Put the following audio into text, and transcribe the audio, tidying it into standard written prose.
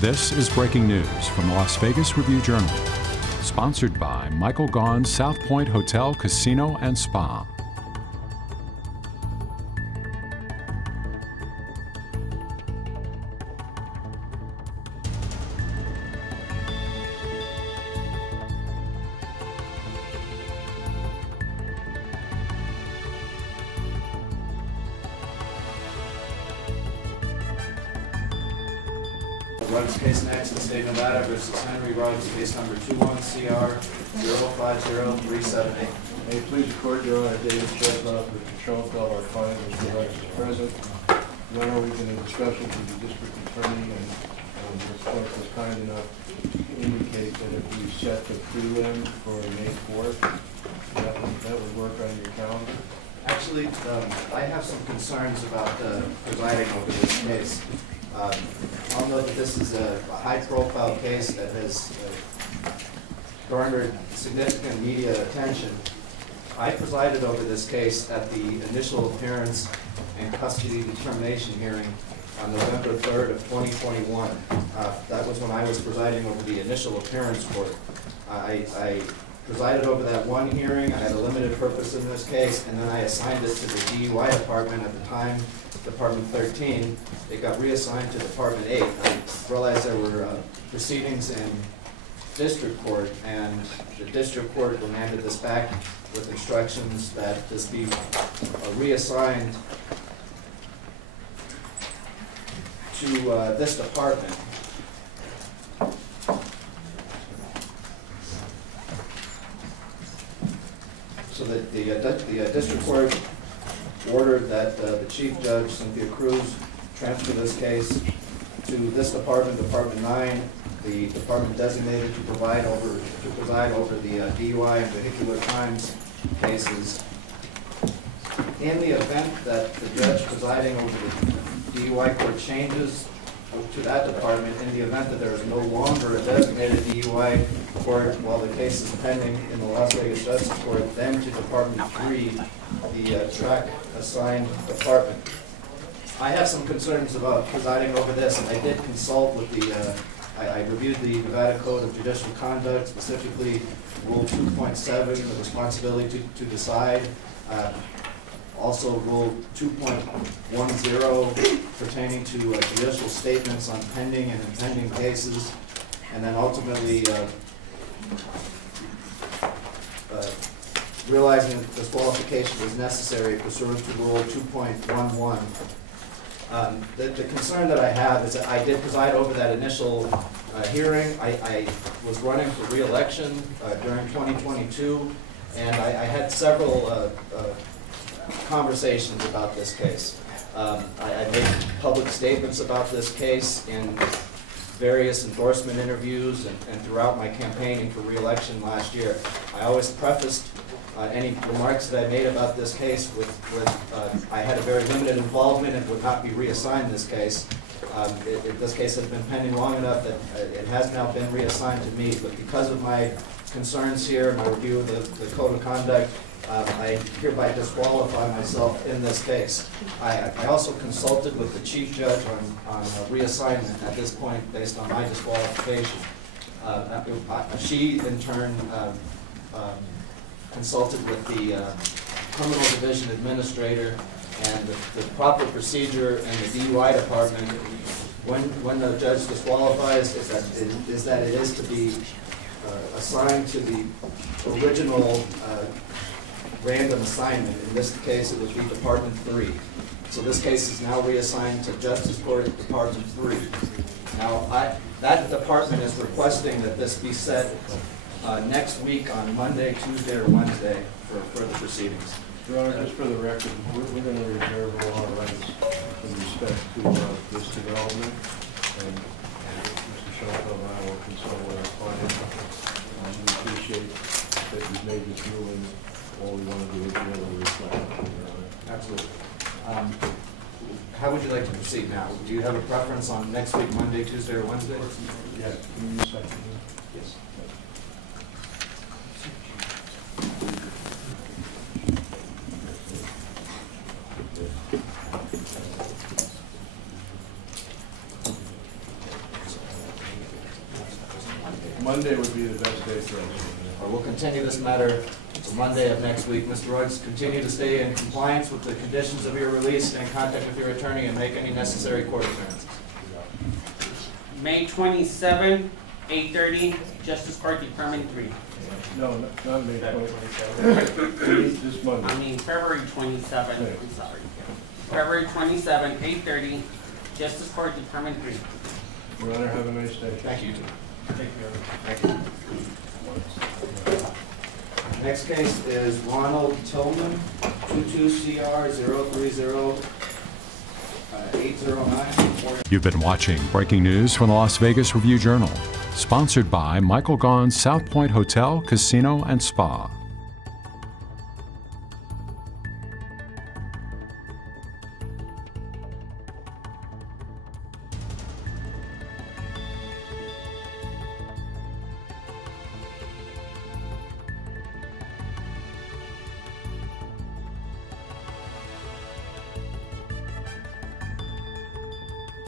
This is breaking news from the Las Vegas Review-Journal, sponsored by Michael Gaughan's South Point Hotel, Casino, and Spa. Ruggs case next in the state of Nevada versus Henry Ruggs, case number 21CR050-378. May it please the court, Your Honor, David Chesloff, the control call, our client, Mr. Ruggs, is present. Your Honor, we've been in discussions with the district attorney, and the court was kind enough to indicate that if we set the prelim for May 4th, that would work on your calendar. Actually, I have some concerns about presiding over this case. I'll note that this is a high-profile case that has garnered significant media attention. I presided over this case at the initial appearance and custody determination hearing on November 3rd of 2021. That was when I was presiding over the initial appearance court. I presided over that one hearing. I had a limited purpose in this case, and then I assigned it to the DUI department at the time, Department 13. It got reassigned to Department 8. I realized there were proceedings in district court, and the district court remanded this back with instructions that this be reassigned to this department. So that the district court ordered that the Chief Judge, Cynthia Cruz, transfer this case to this department, Department 9, the department designated to preside over the DUI and vehicular crimes cases. In the event that the judge presiding over the DUI court changes to that department, in the event that there is no longer a designated DUI court while the case is pending in the Las Vegas Justice Court, then to Department 3, the track assigned department. I have some concerns about presiding over this, and I did consult with I reviewed the Nevada Code of Judicial Conduct, specifically Rule 2.7, the responsibility to decide. Also Rule 2.10 pertaining to judicial statements on pending and impending cases, and then ultimately realizing that disqualification was necessary pursuant to Rule 2.11. The concern that I have is that I did preside over that initial hearing. I was running for re-election during 2022, and I had several conversations about this case. I made public statements about this case in various endorsement interviews and throughout my campaigning for re-election last year. I always prefaced any remarks that I made about this case with I had a very limited involvement and would not be reassigned this case. This case has been pending long enough that it has now been reassigned to me, but because of my concerns here, my review of the Code of Conduct, I hereby disqualify myself in this case. I also consulted with the Chief Judge on reassignment at this point based on my disqualification. She, in turn, consulted with the Criminal Division Administrator, and the proper procedure in the DUI department when the judge disqualifies is that it is to be assigned to the original random assignment. In this case, it would be Department 3. So this case is now reassigned to Justice Court Department 3. Now, that department is requesting that this be set next week on Monday, Tuesday, or Wednesday for further proceedings. Your Honor, just for the record, we're going to reserve all our rights in respect to this development, and Mr. Schoenfeld and I will consult with our client. We appreciate that you've made this ruling. All we want to do is be able to reflect on it, Your Honor. Absolutely. How would you like to proceed now? Do you have a preference on next week, Monday, Tuesday, or Wednesday? Yeah. Can you second that? Yes. Monday would be the best day for us. We'll continue this matter to Monday of next week. Mr. Ruggs, continue to stay in compliance with the conditions of your release and contact with your attorney and make any necessary court appearances. May 27, 8:30, Justice Court, Department 3. No, not May 27th. This Monday. I mean, February 27, Okay. I'm sorry. February 27, 8:30, Justice Court, Department 3. Your Honor, have a nice day. Thank you. Thank you. Next case is Ronald Tillman, 22CR030-809. You've been watching breaking news from the Las Vegas Review-Journal, sponsored by Michael Gaughan's South Point Hotel, Casino, and Spa.